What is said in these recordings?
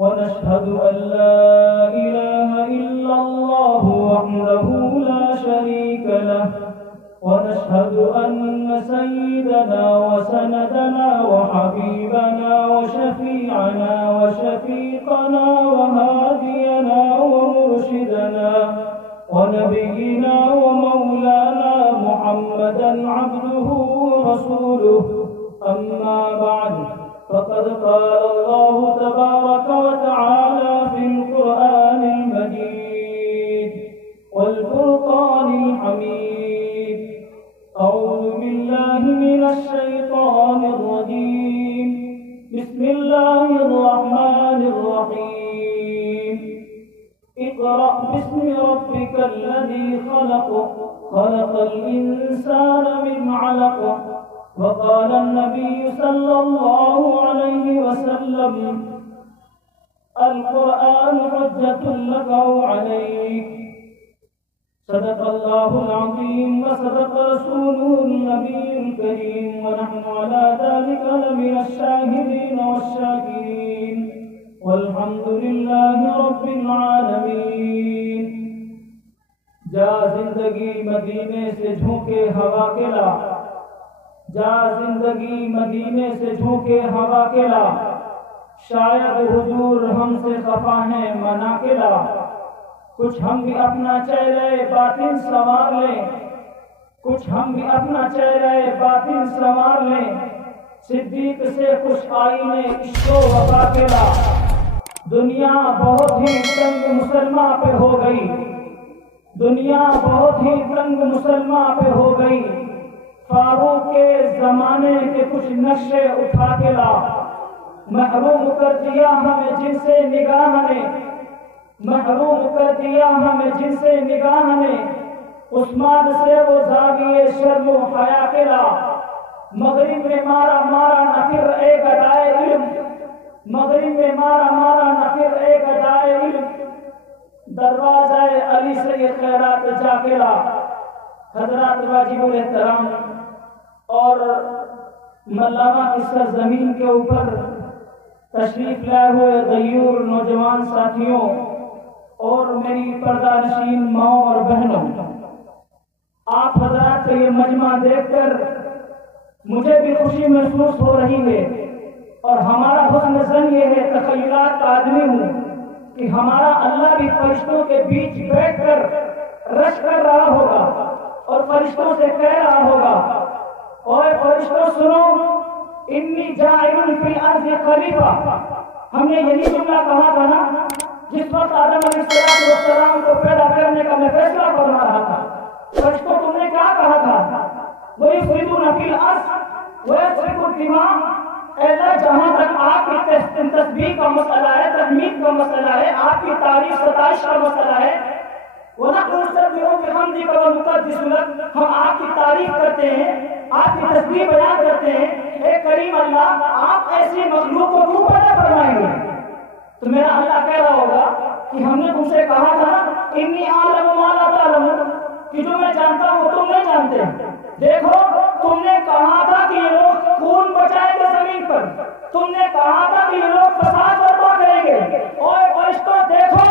ونشهد أن لا إله إلا الله وحده لا شريك له ونشهد أن سيدنا وسندنا وحبيبنا وشفيعنا وشفيقنا وهادينا ومرشدنا ونبينا ومولانا محمدا عبده ورسوله. أما بعد فقد قال الله تبارك وتعالى في القرآن المجيد والفرقان الحميد. أعوذ بالله من الشيطان الرجيم. بسم الله الرحمن الرحيم. اقرأ باسم ربك الذي خلق خلق الإنسان من علق. وقال النبي صلى الله عليه وسلم القرآن حجة لك أو عليك. صدق الله العظيم وصدق رسوله النبي الكريم ونحن على ذلك لمن الشاهدين والشاكرين والحمد لله رب العالمين. جا زندگی مدینے سے جھونکے ہوا کے لا، جا زندگی مدینے سے جھونکے ہوا کے لا، شاید حضور ہم سے خفا ہیں منا کے لا. کچھ ہم بھی اپنا چہرہ باطن سنوار لیں، کچھ ہم بھی اپنا چہرہ باطن سنوار لیں. صدیق سے کچھ آئینے عشق و وفا کے لا. دنیا بہت ہی تنگ مسلمہ پہ ہو گئی، دنیا بہت ہی تنگ مسلمہ پہ ہو گئی. فاروق کے زمانے کے کچھ نقشے اٹھا کے لا. محروم کر دیا ہمیں جن سے نگاہ نے، محروم کر دیا ہمیں جن سے نگاہ نے. عثمان سے وہ زاویے شرم و حیا کے لا. مغرب میں مارا مارا نہ پھر ایک ادائے علم، مغرب میں مارا مارا نہ پھر ایک ادائے علم. دروازہ علی سے یہ خیرات جا کے لا. حضرات واجب الاحترام اور ملامہ کی سرزمین کے اوپر تشریف لائے ہوئے غیور نوجوان ساتھیوں اور میری پردہ نشین ماؤں اور بہنوں، آپ حضرات کا یہ مجمع دیکھ کر مجھے بھی خوشی محسوس ہو رہی ہے اور ہمارا حسن ظن یہ ہے، تخیلات کا آدمی ہوں، کہ ہمارا اللہ بھی فرشتوں کے بیچ بیٹھ کر رش کر رہا ہوگا اور فرشتوں سے کہہ رہا ہوگا، اوے فرشتوں سنو، انی جاعل فی الارض خلیفہ. ہم نے یہی جملہ کہا تھا نا جس وقت آدم علیہ السلام کو پیدا کرنے کا میں فیصلہ فرما رہا تھا. فرشتوں تم نے کیا کہا تھا؟ وَيُفْسِدُونَ فِي الْأَرْضِ وَيَسْفِكُ الدِّمَاءَ. اے اللہ جہاں تک آپ کی تسبیح کا مسئلہ ہے، تحمید کا مسئلہ ہے، آپ کی تعریف ستائش کا مسئلہ ہے، ہم آپ کی تعریف کرتے ہیں، آپ کی تسبیح بیان کرتے ہیں، اے کریم اللہ آپ ایسی مخلوق کو کیوں پیدا فرمائیں گے؟ تو میرا اللہ کہہ رہا ہوگا کہ ہم نے تم سے کہا تھا انی اعلم ما لا تعلمون، کہ جو میں جانتا ہوں تم نہیں جانتے۔ دیکھو تم نے کہا تھا کہ یہ لوگ خون بچائیں گے زمین پر، تم نے کہا تھا کہ یہ لوگ فساد برپا کریں گے، اور فرشتوں دیکھو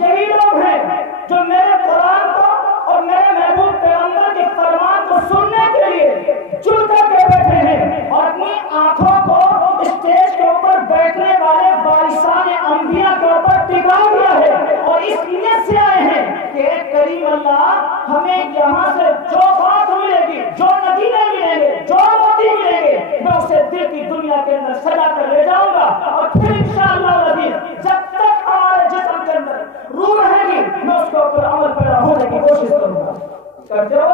یہی لوگ ہیں جو میرے قرآن کو اور میرے محبوب پیغمبر کے فرمان کو سننے کے لیے چل کر کے بیٹھے ہیں، اور اپنی آنکھوں کو اسٹیج کے اوپر بیٹھنے والے وارثان انبیاء کے اوپر ٹکا دیا ہے، اور اس لیے سے آئے ہیں کہ اے کریم اللہ ہمیں یہاں سے جو بات ملے گی، جو نتیجے ملیں گے، جو موتی ملیں گے، میں اسے دل کی دنیا کے اندر سجا کر لے جاؤں گا، اور پھر انشاءاللہ العزیز جب تک ہمارے جسم کے اندر روح رہے گی میں اس کے اوپر عمل پیدا ہونے کی کوشش کروں گا۔ کرتے ہو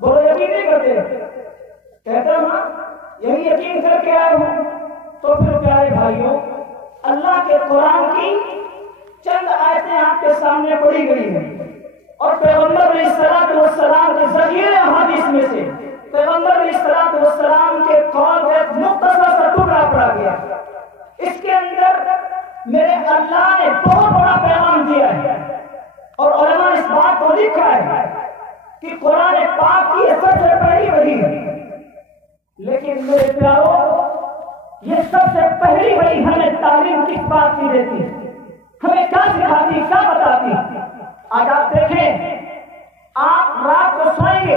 بولو یقین نہیں کرتے؟ کہتے ہو نا یہی یقین کر کے آئے ہوں۔ تو پھر پیارے بھائیوں اللہ کے قرآن کی چند آیتیں آپ کے سامنے پڑھی گئی ہیں، اور پیغمبر علیہ السلام کے ذخیرے حدیث میں سے پیغمبر علیہ السلام کے قول کا ایک مختصر سا ٹکڑا پڑا گیا۔ اس کے اندر میرے اللہ نے بہت بڑا پیغام دیا ہے، اور علماء اس بات کو لکھا ہے کہ قرآن پاک کی سب سے پہلی وحی ہے، لیکن میرے پیاروں یہ سب سے پہلی وحی ہمیں تعلیم کس بات کی دیتی ہے، ہمیں کیا سکھاتی، کیا بتاتی؟ آج آپ دیکھیں آپ رات کو سوئیں گے،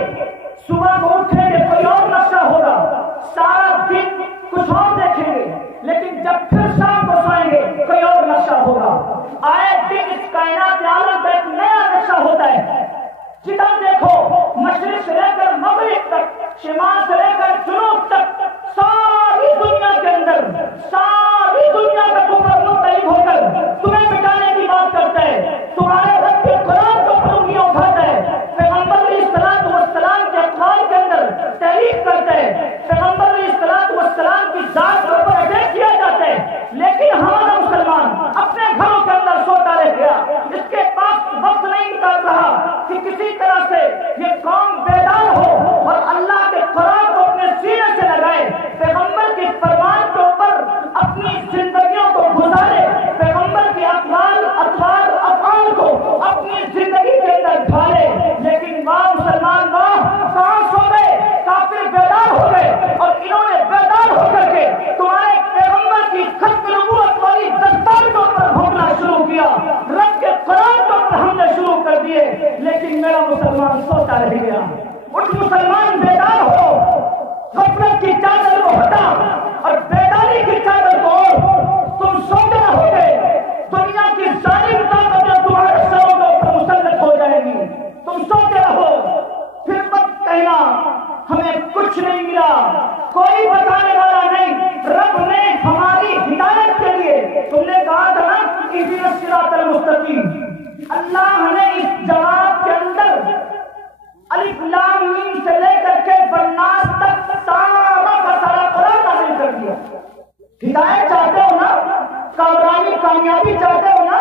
صبح کو اٹھیں گے کوئی اور نقشہ ہوگا، سارا دن کچھ اور دیکھیں گے، لیکن جب پھر شام کو سوئیں گے کوئی اور نقشہ ہوگا۔ آئے دن اس کائنات عالم کا ایک نیا نقشہ ہوتا ہے، جدھر دیکھو مشرق سے لے کر مغرب تک، شمال سے لے کر جنوب تک، ساری دنیا کے اندر ساری دنیا کا کفر مختلف ہو کر تمہیں مٹانے کی بات کرتا ہے، تمہارے رب کے قرآن کو انگلیاں اٹھاتا ہے، پیغمبر علیہ السلام کے اقوال کے اندر تحریف کرتا ہے، پیغمبر علیہ السلام کی ذات کے اوپر اٹیک کیا جاتا ہے، لیکن ہمارا مسلمان اپنے گھروں کے اندر سوتا رہ گیا، اس کے پاس وقت نہیں نکال رہا کہ کسی طرح سے یہ قوم بیدار ہو اور اللہ کے قرآن کو اپنے سینے سے لگائے، پیغمبر کے فرمان کے اوپر اپنی زندگیوں کو گزارے، پیغمبر کے افعال کو اپنی زندگی کے اندر ڈھالے، لیکن وہاں مسلمان کہاں سو گئے؟ کافر بیدار ہو گئے، اور انہوں نے بیدار ہو کر کے تمہارے پیغمبر کی ختم نبوت والی دستار کے اوپر بھونکنا شروع کیا، رب کے قرآن کے اوپر ہم نے شروع کر دیے، لیکن میرا مسلمان سوتا رہ گیا۔ اٹھ مسلمان بیدار ہو، غفلت کی چادر کو ہٹا اور بیداری کی چادر کو تم سوتے رہو گے، دنیا کی ظالم طاقتیں تمہارے سروں کے اوپر مسلط ہو جائیں گی، تم سوتے رہو، پھر مت کہنا ہمیں کچھ نہیں ملا، کوئی بتانے والا نہیں، رب نے ہماری ہدایت کے لیے تم نے کہا تھا نا اہدنا الصراط المستقیم، اللہ نے اس جواب کے اندر الف لام میم سے لے کر کے والناس تک سارا کا سارا قرآن نازل کر دیا۔ ہدایت چاہتے ہو نا، کامرانی کامیابی چاہتے ہو نا،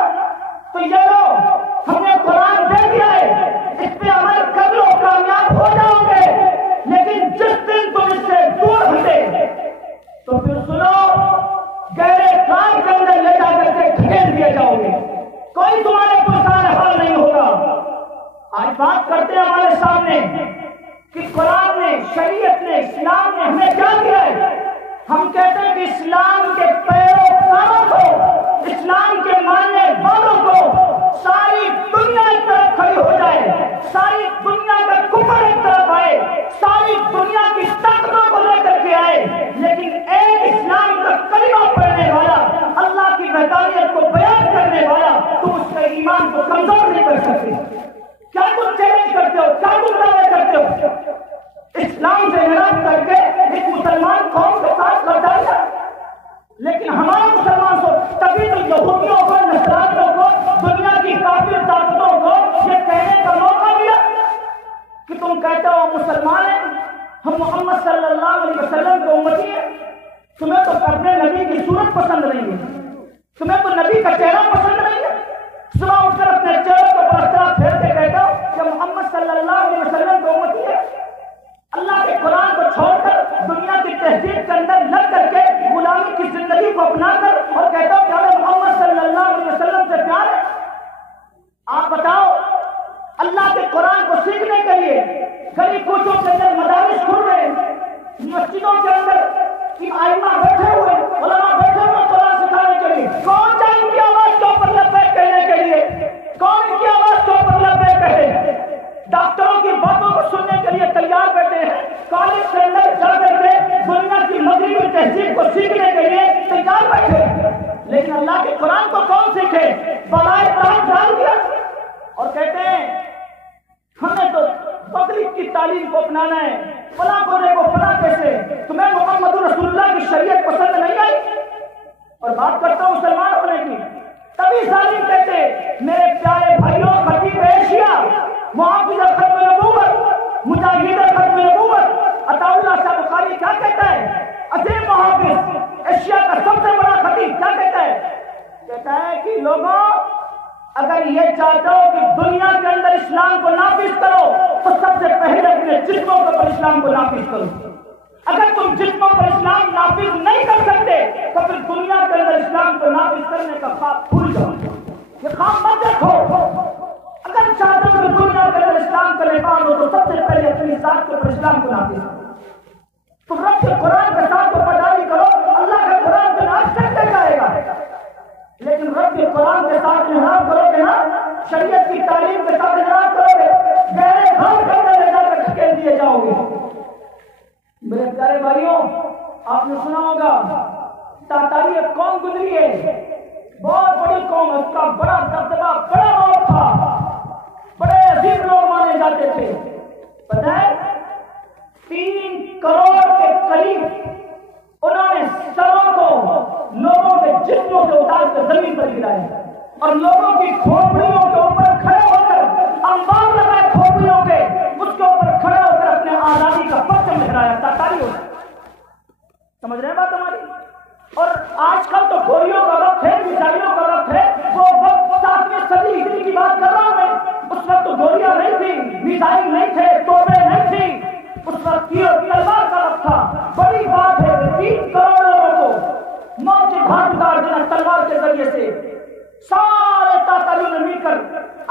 تو یہ لو ہم نے قرآن دے دیا ہے، اس پہ عمل کر لو، کامیاب ہو جاؤ گے، لیکن جس دن تم اس سے دور ہٹے تو پھر سنو گہرے کان کے اندر لے جا کر کے ڈھکیل دیے جاؤ گے، کوئی تمہارے پرسان حال نہیں ہوگا۔ آج بات کرتے ہیں ہمارے سامنے کہ قرآن نے، شریعت نے، اسلام نے ہمیں کیا دیا ہے؟ ہم کہتے ہیں کہ اسلام کے پیروکاروں کو، اسلام کے ماننے والوں کو ساری دنیا ایک طرف کھڑی ہو جائے، ساری دنیا کا کفر ایک طرف آئے، ساری دنیا کی طاقتوں کو لے کر کے آئے، لیکن ایک اسلام کا کلمہ پڑھنے والا، اللہ کی وحدانیت کو بیان کرنے والا، تم اس کے ایمان کو کمزور نہیں کر سکتے۔ کیا تم چیلنج کرتے ہو، کیا تم دعوے کرتے ہو؟ اسلام سے ناراض کر کے ایک مسلمان قوم کے ساتھ لڑ جائے، لیکن ہمارا مسلمان سو تبھی تو یہودیوں کو، نصرانیوں کو، دنیا کی کافر طاقتوں کو یہ کہنے کا موقع ملا کہ تم کہتے ہو مسلمان ہیں، ہم محمد صلی اللہ علیہ وسلم کے امتی ہیں، تمہیں تو اپنے نبی کی صورت پسند نہیں ہے، تمہیں تو نبی کا چہرہ پسند نہیں ہے. صبح اٹھ کر اپنے چہرے کو پرسترا پھیر کے کہتا ہو کہ محمد صلی اللہ علیہ وسلم کو امتی ہے. اللہ کے قرآن کو چھوڑ کر دنیا کی تہذیب کے اندر لگ کر کے غلامی کی زندگی کو اپنا کر اور کہتا ہو کہ ہمیں محمد صلی اللہ علیہ وسلم سے پیار ہے. آپ بتاؤ، اللہ کے قرآن کو سیکھنے کے لیے گلی کوچوں کے اندر مدارس کھل رہے ہیں، مسجدوں کے اندر ائمہ بیٹھے ہوئے، علماء بیٹھے ہوئے قرآن سکھانے کے لیے. کون جائے ان کی آواز کے اوپر لبیک کہنے کے لیے؟ کون ان کی آواز کے اوپر لبیک کہے؟ ڈاکٹروں کی باتوں کو سننے کے لیے تیار بیٹھے ہیں، کالج کے اندر جا کر کے دنیا کی مغربی تہذیب کو سیکھنے کے لیے تیار بیٹھے ہیں. لیکن اللہ کے قرآن کو کون سیکھے؟ بلائے تعلیم ڈال دیا اور کہتے ہیں ہمیں تو مغرب کی تعلیم کو اپنانا ہے. فلاں کو دیکھو فلاں کیسے، تمہیں محمد رسول اللہ کی شریعت پسند نہیں آئی؟ اور بات کرتا ہوں مسلمان ہونے کی، تبھی ظالم کہتے میرے پیارے بھائیوں، خطیب ایشیا، محافظ ختم نبوت، مجاہد ختم نبوت عطا اللہ شاہ بخاری کیا کہتا ہے؟ عظیم محافظ ایشیا کا سب سے بڑا خطیب کیا کہتا ہے؟ کہتا ہے کہ لوگوں، اگر یہ چاہتے ہو کہ دنیا کے اندر اسلام کو نافذ کرو تو سب سے پہلے اپنے جسموں کے اوپر اسلام کو نافذ کرو. اگر تم جسموں پر اسلام نافذ نہیں کر سکتے تو پھر دنیا کے اندر اسلام کو نافذ کرنے کا خواب بھول جاؤ. یہ خواب مت دیکھو. اگر چاہتے ہو کہ دنیا کے اندر اسلام کا نظام ہو تو سب سے پہلے اپنی ذات کے اوپر اسلام کو نافذ کرو. تم رب کے قرآن کے ساتھ وفاداری کرو، اللہ کے قرآن کے ناز کرتے جائے گا. لیکن رب کے قرآن کے ساتھ انحراف کرو گے نا، شریعت کی تعلیم کے ساتھ انحراف کرو گے، گہرے گھر کے اندر لے جا کر دھکیل دیے جاؤ گے. میرے پیارے بھائیوں، آپ نے سنا ہوگا تاتاری ایک قوم گزری ہے، بہت بڑی قوم، اس کا بڑا دبدبہ، بڑا روپ تھا، بڑے عظیم لوگ مانے جاتے تھے. پتہ ہے 3 کروڑ کے قریب انہوں نے سروں کو لوگوں کے جسموں سے اتار کر زمین پر گرایا اور لوگوں کی کھوپڑیوں کے اوپر کھڑے ہو کر انبار لگائے، کھوپڑیوں کے اس کے اوپر کھڑے ہو کر اپنے آزادی کا پرچم لہرایا. تاتاری ہو، سمجھ رہے ہیں بات ہماری؟ اور آج کل تو گولیوں کا وقت ہے، میزائلوں کا وقت ہے. وہ وقت 7ویں صدی ہجری کی بات کر رہا ہوں میں. اس وقت تو گولیاں نہیں تھی، میزائل نہیں تھے، توپیں نہیں تھی. اس وقت تیر اور تلوار کا وقت تھا. بڑی بات ہے 3 کروڑ لوگوں کو موت کے گھاٹ اتار دینا تلوار کے ذریعے سے. سارے تاتاریوں نے مل کر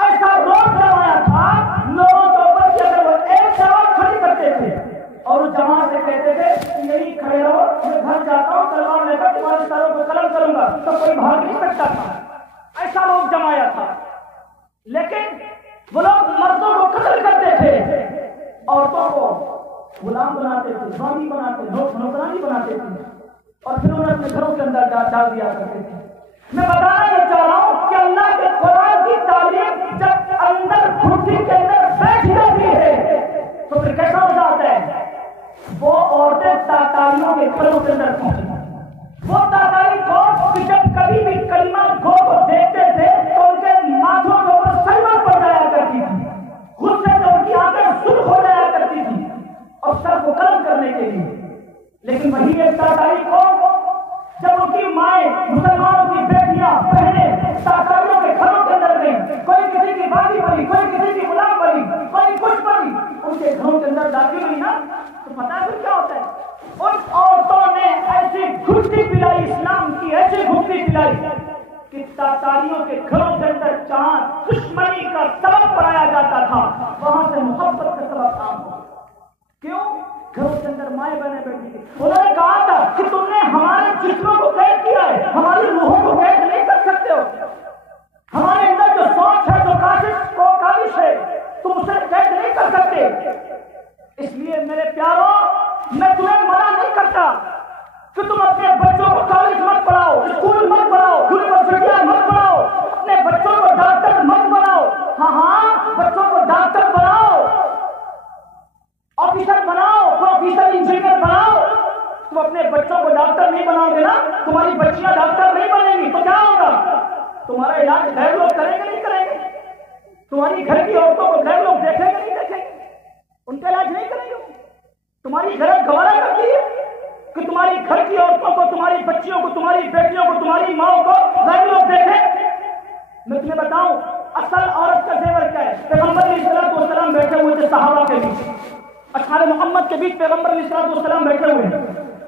ایسا روڈ جمایا تھا لوگوں کے اوپر کہ اگر وہ ایک سوال کھڑی کرتے تھے اور اس جماعت سے کہتے تھے یہی کھڑے رہو، میں گھر جاتا ہوں تلوار لے کر تمہارے سروں کو قلم کروں گا، تو کوئی بھاگ نہیں سکتا تھا. ایسا لوگ جمایا تھا. لیکن وہ لوگ مردوں کو قتل کرتے تھے، عورتوں کو غلام بناتے تھے، غلامی بناتے تھے، نوکرانی بناتے تھے اور پھر انہیں اپنے گھروں کے اندر ڈال دیا کرتے تھے. میں بتانا یہ چاہ رہا ہوں کہ اللہ کے قرآن کی تعلیم جب اندر گھٹی کے اندر بیٹھ جاتی ہے تو پھر کیسا ہو جاتا ہے؟ وہ عورتیں تاتاریوں کے گھروں کے اندر پہنچی. وہ تاتاری قوم جب کبھی بھی کلمہ گو کو دیکھتے تھے تو ان کے ماتھوں کے اوپر سلمٹ پڑ جایا کرتی تھی، غصے سے ان کی آنکھیں سرخ ہو جایا کرتی تھی اور سر کو قلم کرنے کے لیے. لیکن وہی ایک تاتاری قوم جب ان کی مائیں، مسلمانوں کی بیٹیاں، بہنیں تاتاریوں کے گھروں کے اندر گئی، کوئی کسی کی باقی بنی، کوئی کسی کی غلام بنی، کوئی کچھ بنی، ان کے گھروں کے اندر داخل ہوئی نا، تو پتہ ہے پھر کیا ہوتا ہے؟ ان عورتوں نے ایسی گھٹی پلائی اسلام کی، ایسی گھٹی پلائی کہ تاتاریوں کے گھروں کے اندر جہاں دشمنی کا سبب پڑھایا جاتا تھا وہاں سے محبت کا سبب عام ہوا. کیوں؟ گھروں کے اندر مائیں بہنیں بیٹھی تھی. انہوں نے کہا تھا کہ تم نے ہمارے جسموں کو قید کیا ہے، ہماری روحوں کو قید نہیں کر سکتے ہو. ہمارے اندر جو سوچ ہے، جو کاوش ہے، تم اسے قید نہیں کر سکتے. اس لیے میرے پیاروں، میں تمہیں منع نہیں کرتا کہ تم اپنے بچوں کو کالج مت پڑھاؤ، اسکول مت پڑھاؤ، یونیورسٹیاں مت پڑھاؤ، اپنے بچوں کو ڈاکٹر مت بناؤ. ہاں بچوں کو ڈاکٹر بناؤ، آفیسر بناؤ، پروفیسر انجینئر بناؤ. تم اپنے بچوں کو ڈاکٹر نہیں بناؤ گے نا، تمہاری بچیاں ڈاکٹر نہیں بنیں گی تو کیا ہوگا؟ تمہارا علاج غیر لوگ کریں گے نہیں کریں گے؟ تمہاری گھر کی عورتوں کو غیر لوگ دیکھیں گے نہیں دیکھیں گے؟ ان کا علاج نہیں کریں گے؟ تمہاری گھر گوارا کرتی ہے، کہ تمہاری گھر کی عورتوں کو، تمہاری بچیوں کو، تمہاری بیٹیوں کو، تمہاری ماؤں کو غیر لوگ دیکھیں؟ میں تمہیں بتاؤں اصل عورت کا زیور کیا ہے؟ پیغمبر علیہ الصلوۃ والسلام بیٹھے ہوئے تھے صحابہ کے بیچ، اصحاب محمد کے بیچ پیغمبر علیہ الصلوۃ والسلام بیٹھے ہوئے ہیں۔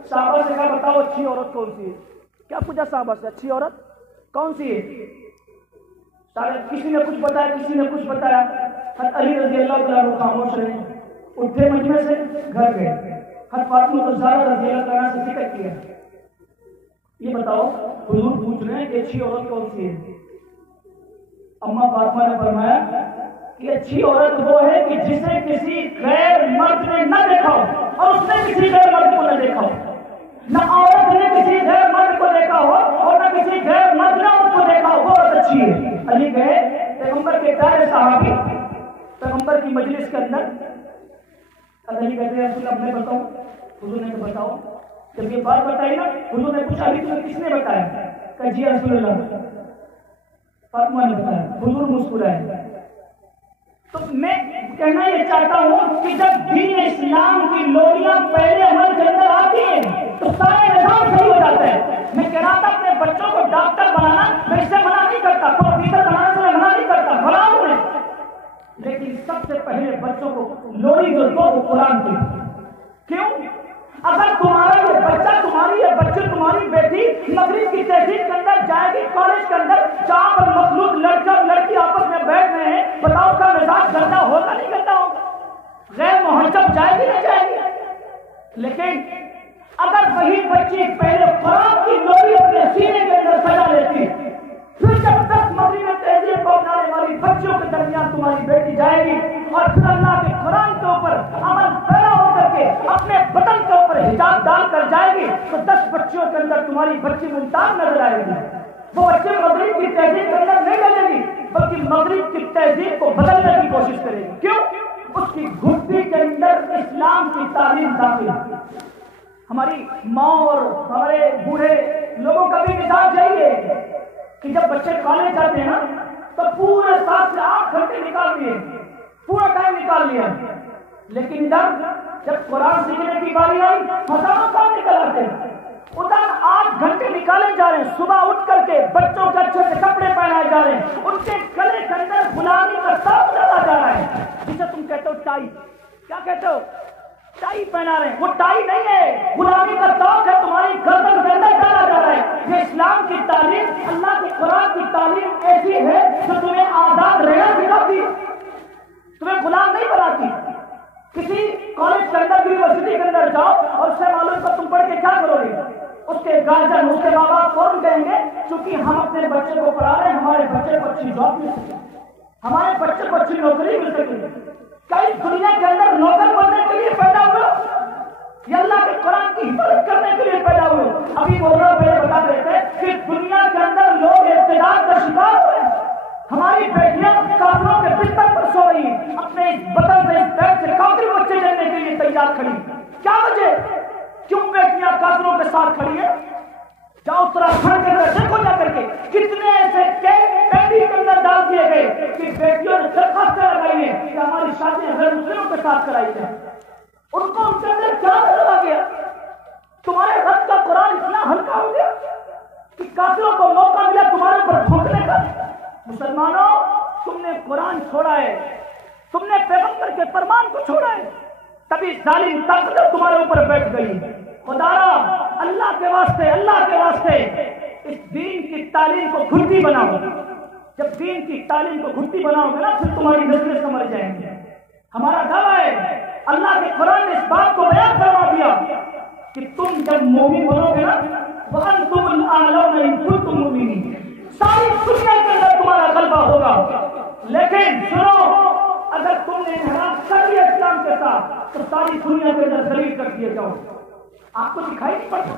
صحابہ سے کہا بتاؤ اچھی عورت کون سی ہے؟ کیا پوچھا صحابہ سے؟ اچھی عورت کون سی ہے؟ کسی نے کچھ بتایا، کسی نے کچھ بتایا۔ حضرت علی رضی اللہ تعالیٰ عنہ خاموش رہے، اٹھے مجمع سے گھر گئے، حضرت فاطمہ الزہرا رضی اللہ تعالیٰ سے ذکر کیا، یہ بتاؤ حضور پوچھ رہے ہیں کہ اچھی عورت کون سی ہے؟ اما فاطمہ نے فرمایا کہ اچھی عورت وہ ہے کہ جسے کسی غیر مرد نے نہ دیکھا ہو اور اس نے کسی غیر مرد کو نہ دیکھا ہو، نہ عورت نے کسی غیر مرد کو دیکھا ہو اور نہ کسی غیر مرد نے عورت کو دیکھا ہو، وہ عورت اچھی ہے۔ علی گئے پیغمبر کے دائرے صحابی پیغمبر کی مجلس کے اندر، علی کہتے ہیں رسول اللہ میں بتاؤں؟ حضور نے کہا بتاؤ۔ جب یہ بات بتائی نا حضور نے پوچھا ابھی تمہیں کس نے بتایا؟ کہا جی رسول اللہ فاطمہ نے بتایا۔ حضور مسکرائے۔ تو میں کہنا یہ چاہتا ہوں کہ جب دین اسلام کی لوریاں پہلے عمل کے اندر آتی ہیں تو سارے نظام صحیح ہو جاتا ہے۔ میں کہہ رہا تھا اپنے بچوں کو ڈاکٹر بنانا، میں اسے منع نہیں کرتا، پروفیسر بنانے سے میں منع نہیں کرتا، بناؤ انہیں، لیکن سب سے پہلے بچوں کو لوری جو دو وہ قرآن کی۔ کیوں؟ اگر تمہارا یہ بچہ، تمہاری یہ بچے، تمہاری بیٹی مغرب کی تہذیب کے اندر جائے گی، کالج کے اندر چار مخلوط لڑکا اور لڑکی آپس میں بیٹھ رہے ہیں، بتاؤ کا مزاج گندا ہوگا نہیں گندا ہوگا؟ غیر محجب جائے گی نہیں جائے گی؟ لیکن اگر وہی بچی پہلے قرآن کی لوری اپنے سینے کے اندر سجا لیتی، پھر جب 10 مغرب تہذیب کو اپنانے والی بچیوں کے درمیان تمہاری بیٹی جائے گی اور پھر اللہ کے قرآن کے اوپر عمل پیرا ہو کر کے اپنے بدن کے اوپر حجاب ڈال کر جائے گی تو 10 بچیوں کے اندر تمہاری بچی ممتاز نظر آئے گی۔ وہ بچے مغرب کی تہذیب کے اندر نہیں ڈالے گی بلکہ مغرب کی تہذیب کو بدلنے کی کوشش کرے گی۔ کیوں؟ اس کی گھٹی کے اندر اسلام کی تعلیم داخل ہے۔ ہماری ماں اور ہمارے بوڑھے لوگوں کا بھی مزاج یہی ہے کہ جب بچے کالج جاتے ہیں نا تو پورے 7 سے 8 گھنٹے نکال لیے، پورا ٹائم نکال لیا، لیکن ادھر جب قرآن سیکھنے کی باری آئی ہزاروں کام نکل آتے ہیں، ادھر 8 گھنٹے نکالے جا رہے ہیں، صبح اٹھ کر کے بچوں کے اچھے سے کپڑے پہنائے جا رہے ہیں، ان کے گلے کے اندر غلامی کا ساپ ڈالا جا رہا ہے، جسے تم کہتے ہو ٹائی، کیا کہتے ہو؟ ٹائی پہنا رہے ہیں، وہ ٹائی نہیں ہے، غلامی کا توق ہے، تمہاری گردن کے اندر ڈالا جا رہا ہے۔ یہ اسلام کی تعلیم، اللہ کے قرآن کی تعلیم ایسی ہے جو تمہیں آزاد رہنا سکھاتی، تمہیں غلام نہیں بناتی۔ کسی کالج کے اندر، یونیورسٹی کے اندر جاؤ اور اس سے معلوم کہ تم پڑھ کے کیا کرو گے، اس کے گارجن، اس کے ماں باپ فوراً کہیں گے چونکہ ہم اپنے بچے کو پڑھا رہے ہیں، ہمارے بچے کو اچھی جاب مل سکے، ہمارے بچے کو اچھی نوکری مل سکے۔ کئی دنیا کے اندر نوکر بننے کے لیے پیدا ہوئے یا اللہ کے قرآن کی حفاظت کرنے کے لیے پیدا ہوئے؟ ابھی مولانا پہلے بتا رہے تھے کہ دنیا کے اندر لوگ ابتداء کا شکار ہوئے، ہماری بیٹیاں کافروں کے بستر پر سو رہی ہیں، اپنے بدن سے، اس پیٹ سے کافر بچے لینے کے لیے تیار کھڑی۔ کیا وجہ؟ کیوں بیٹیاں کافروں کے ساتھ کھڑی ہیں؟ جاؤ اتراکھنڈ کے اندر دیکھو جا کر کے کتنے ایسے پینڈی کے اندر ڈال دیے گئے کہ بیٹیوں نے درخواستیں لگائی ہیں کہ ہماری شادیاں غیر مسلموں کے ساتھ کرائی جائیں۔ ان کو ان کے اندر کیا نظر آ گیا؟ تمہارے رب کا قرآن اتنا ہلکا ہو گیا کہ کافروں کو موقع ملا تمہارے اوپر بھونکنے کا۔ مسلمانوں، تم نے قرآن چھوڑا ہے، تم نے پیغمبر کے فرمان کو چھوڑا ہے، تبھی ظالم طاقتیں تمہارے اوپر بیٹھ گئی۔ خدا را اللہ کے واسطے، اللہ کے واسطے اس دین کی تعلیم کو گھٹی بناؤ۔ جب دین کی تعلیم کو گھٹی بناؤ گے نا پھر تمہاری نسلیں سمجھ جائیں گے۔ ہمارا دعویٰ ہے، اللہ کے قرآن نے اس بات کو بیان فرما دیا کہ تم جب مومن بنو گے نا وَأَنْتُمُ الْأَعْلَوْنَ إِن كُنتُم مُؤْمِنِينَ، ساری دنیا کے اندر تمہارا غلبہ ہوگا۔ لیکن سنو، اگر تم نے انحراف کر لیا اسلام کے ساتھ تو ساری دنیا کے اندر ذلیل کر دیے جاؤ۔ آپ کو دکھائی نہیں پڑتا؟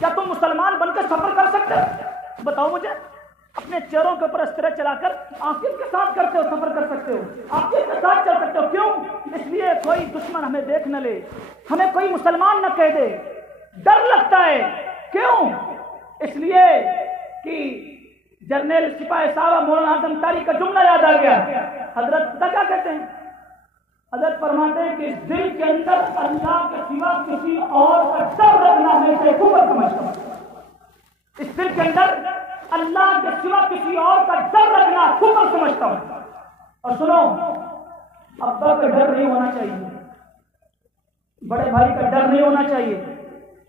کیا تم مسلمان بن کے سفر کر سکتے ہو؟ بتاؤ مجھے، اپنے چہروں کے اوپر استرے چلا کر آنکھوں کے ساتھ کرتے ہو، سفر کر سکتے ہو، آنکھوں کے ساتھ چل سکتے ہو۔ کیوں؟ اس لیے کوئی دشمن ہمیں دیکھ نہ لے، ہمیں کوئی مسلمان نہ کہہ دے، ڈر لگتا ہے۔ کیوں؟ اس لیے کہ جرنیل سپاہی صاحب مولانا اعظم تاری کا جملہ یاد آ گیا۔ حضرت کیا کہتے ہیں؟ حضرت فرماتے ہیں کہ اس دل کے اندر اللہ کے سوا کسی اور کا ڈر رکھنا میں سے کفر سمجھتا ہوں. اس دل کے اندر اللہ کے سوا کسی اور کا ڈر رکھنا کفر سمجھتا ہوں. اور سنو، ابا کا ڈر نہیں ہونا چاہیے، بڑے بھائی کا ڈر نہیں ہونا چاہیے،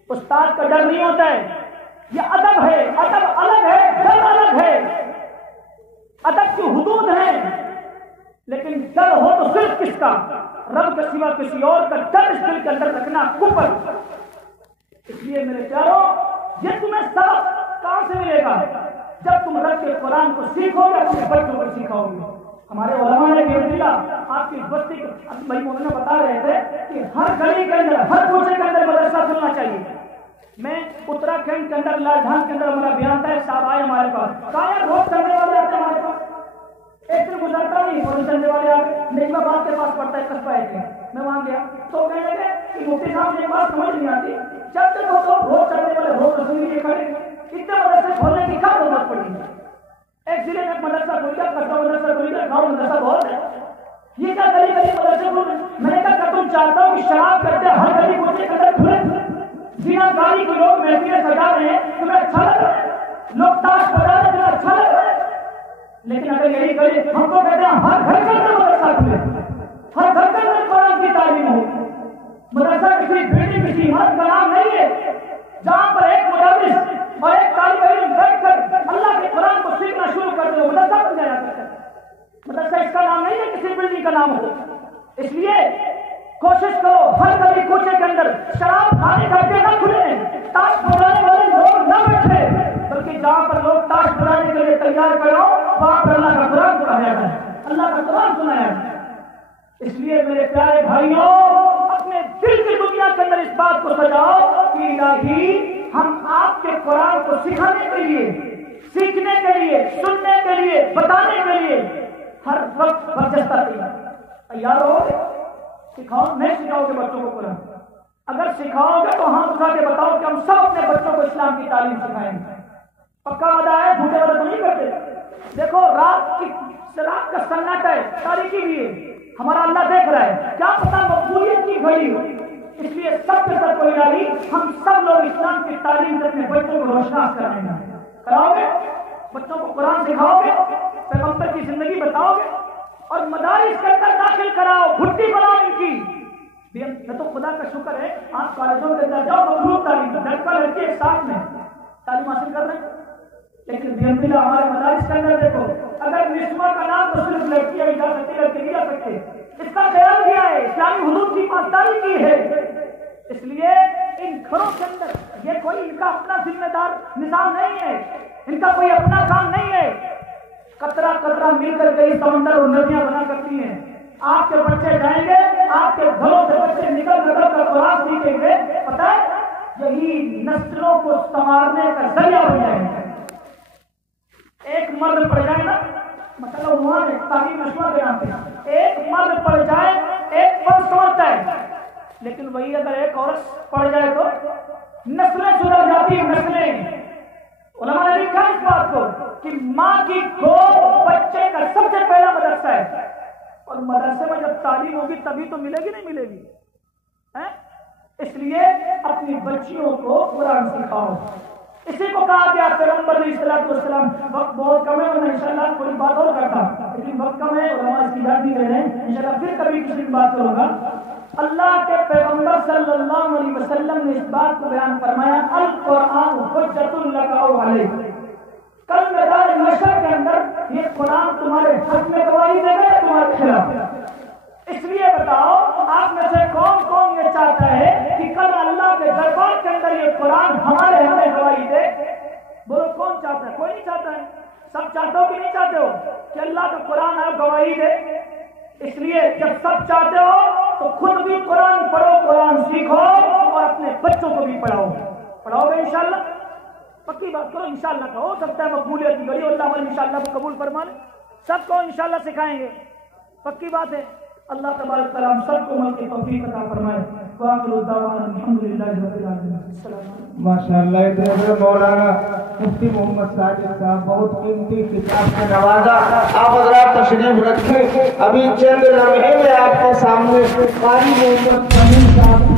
استاد کا ڈر نہیں ہوتا ہے. یہ ادب ہے، ادب الگ ہے، ڈر الگ ہے. ادب کی حدود ہیں، لیکن ڈر ہو تو صرف کس کا؟ رب کے سوا کسی اور کا ڈر اس دل کے اندر رکھنا کفر. اس لیے میرے پیارو، یہ تمہیں سبق کہاں سے ملے گا؟ جب تم رب کے قرآن کو سیکھو گے، اپنے بچوں کو سکھاؤ گے. ہمارے علماء نے بھی آپ کی بستی بھائی مولانا بتا رہے تھے کہ ہر گلی کے اندر، ہر کوچے کے اندر مدرسہ کھلنا چاہیے. میں اتراکھنڈ کے اندر لاجھان کے اندر ہمارا بیان تھا، ایک صاحب آئے ہمارے پاس، کہا یار روز چلنے والے آتے ہیں ہمارے پاس، ایک دن گزرتا نہیں روز چلنے والے آگے نجمہ بات کے پاس پڑتا ہے قصبہ ہے. میں وہاں گیا تو کہنے لگے کہ مفتی صاحب یہ بات سمجھ نہیں آتی، جب تک وہ تو روز چلنے والے روز رسول کے کھڑے اتنے مدرسے کھولنے کی کیا ضرورت پڑی ہے؟ ایک ضلع میں مدرسہ کھول گیا، قصبہ مدرسہ کھول گیا، گاؤں مدرسہ بہت ہے، یہ کیا گلی گلی مدرسے کھول. میں نے کہا تم چاہتا ہوں کہ شراب کرتے ہر گلی کوچے کے اندر کھلے، بنا گاڑی کے لوگ محفلیں سجا رہے ہیں، تمہیں اچھا لگ رہا ہے؟ لوگ تاش بجا رہے ہیں، تمہیں اچھا لگ رہا ہے؟ لیکن اگر یہی گلی ہم کو کہتے ہیں ہر گھر کے اندر مدرسہ کھلے، ہر گھر کے اندر قرآن کی تعلیم ہو. مدرسہ کسی بلڈنگ کسی عمارت کا نام نہیں ہے جہاں پر ایک مدرس اور ایک طالب علم بیٹھ کر اللہ کے قرآن کو سیکھنا شروع کر دے، مدرسہ بن جایا کرتا ہے. مدرسہ اس کا نام نہیں ہے کسی بلڈنگ کا نام ہو. اس لیے کوشش کرو ہر گلی کوچے کے اندر شراب کھانے کھاتے نہ کھلے، تاش بجانے والے لوگ نہ بیٹھے، بلکہ جہاں پر لوگ تاش بجانے کے لیے تیار کرو وہاں پر اللہ کا قرآن پڑھایا جائے، اللہ کا قرآن سنایا جائے. اس لیے میرے پیارے بھائیوں، اپنے دل کی دنیا کے اندر اس بات کو سجاؤ کہ الہی ہم آپ کے قرآن کو سکھانے کے لیے، سیکھنے کے لیے، سننے کے لیے، بتانے کے لیے ہر وقت برجستہ تیار ہو. سکھاؤ، نہیں سکھاؤ گے بچوں کو قرآن؟ اگر سکھاؤ گے تو ہاتھ اٹھا کے بتاؤ کہ ہم سب اپنے بچوں کو اسلام کی تعلیم سکھائیں گے. پکا وعدہ ہے، جھوٹے وعدے تو نہیں کرتے. دیکھو رات کا سناٹا ہے، تاریکی بھی ہے، ہمارا اللہ دیکھ رہا ہے، کیا پتا مقبولیت کی گھڑی ہو. اس لیے سب کے سب کوئی ڈالی ہم سب لوگ اسلام کی تعلیم سے اپنے بچوں کو روشناس کرائیں گے. کراؤ گے؟ بچوں کو قرآن سکھاؤ گے، پیغمبر کی زندگی بتاؤ گے، اور مدارس کے اندر داخل کراؤ، بھٹی بناؤ ان کی. میں تو خدا کا شکر ہے آپ کالجوں کے اندر جاؤ، مخلوط تعلیم، لڑکا لڑکی ایک ساتھ میں تعلیم حاصل کر رہے ہیں. لیکن بیمبلا ہمارے مدارس کے اندر دیکھو، اگر نسواں کا نام تو صرف لڑکیاں بھی جا سکتی، لڑکے نہیں جا سکتے. اس کا خیال کیا ہے؟ اسلامی حدود کی پاسداری کی ہے. اس لیے ان گھروں کے اندر یہ کوئی ان کا اپنا ذمہ دار نظام نہیں ہے، ان کا کوئی اپنا کام نہیں ہے. قطرہ قطرہ مل کر کے سمندر اور ندیاں بنا کرتی ہیں. آپ کے بچے جائیں گے، آپ کے گھروں سے بچے نکل کر قرآن سیکھیں گے، پتہ ہے یہی نسلوں کو سنوارنے کا ذریعہ بن جائے گا. ایک مرد پڑ جائے نا، مسئلہ وہاں ہے تعلیم نشوہ کے نام پہ، ایک مرد پڑ جائے ایک فرد سمجھتا ہے، لیکن وہی اگر ایک عورت پڑ جائے تو نسلیں سدھر جاتی ہیں. نسلیں، علماء نے لکھا اس بات کو کہ ماں کی گود بچے کا سب سے پہلا مدرسہ ہے، اور مدرسے میں جب تعلیم ہوگی تبھی تو ملے گی، نہیں ملے گی. اس لیے اپنی بچیوں کو قرآن سکھاؤ. اسی کو کہا گیا پیغمبر علیہ السلام. وقت بہت کم ہے، ورنہ انشاءاللہ کوئی بات اور کرتا، لیکن وقت کم ہے، علماء اس کی یاد بھی دے رہے ہیں، انشاءاللہ پھر کبھی کسی کی بات کروں گا. اللہ کے پیغمبر صلی اللہ علیہ وسلم نے اس بات کو بیان فرمایا، القرآن حجۃ لک او علیک. کل میدان محشر کے اندر یہ قرآن تمہارے حق میں گواہی دے گا، تمہارے خلاف. اس لیے بتاؤ آپ میں سے کون کون یہ چاہتا ہے کہ کل اللہ کے دربار کے اندر یہ قرآن ہمارے ہمیں گواہی دے؟ بولو کون چاہتا ہے؟ کوئی نہیں چاہتا ہے. سب چاہتے ہو کہ نہیں چاہتے ہو کہ اللہ کا قرآن آپ گواہی دے؟ اس لیے جب سب چاہتے ہو تو خود بھی قرآن پڑھو، قرآن سیکھو، اور اپنے بچوں کو بھی پڑھاؤ. پڑھاؤ گے انشاءاللہ؟ پکی بات کرو انشاءاللہ کا. ہو سکتا ہے مقبولیت کی گھڑی اللہ علیہ انشاءاللہ کو قبول فرما لے. سب کو انشاءاللہ سکھائیں گے، پکی بات ہے. اللہ تبارک تعالیٰ ہم سب کو عمل کی توفیق عطا فرمائے. واخر دعوانا الحمدللہ رب العالمین. السلام علیکم. ماشاءاللہ ادھر مولانا مفتی محمد ساجد صاحب بہت قیمتی کتاب سے نوازا. آپ حضرات تشریف رکھیں. ابھی چند لمحے میں آپ کے سامنے قاری محمد سمیع صاحب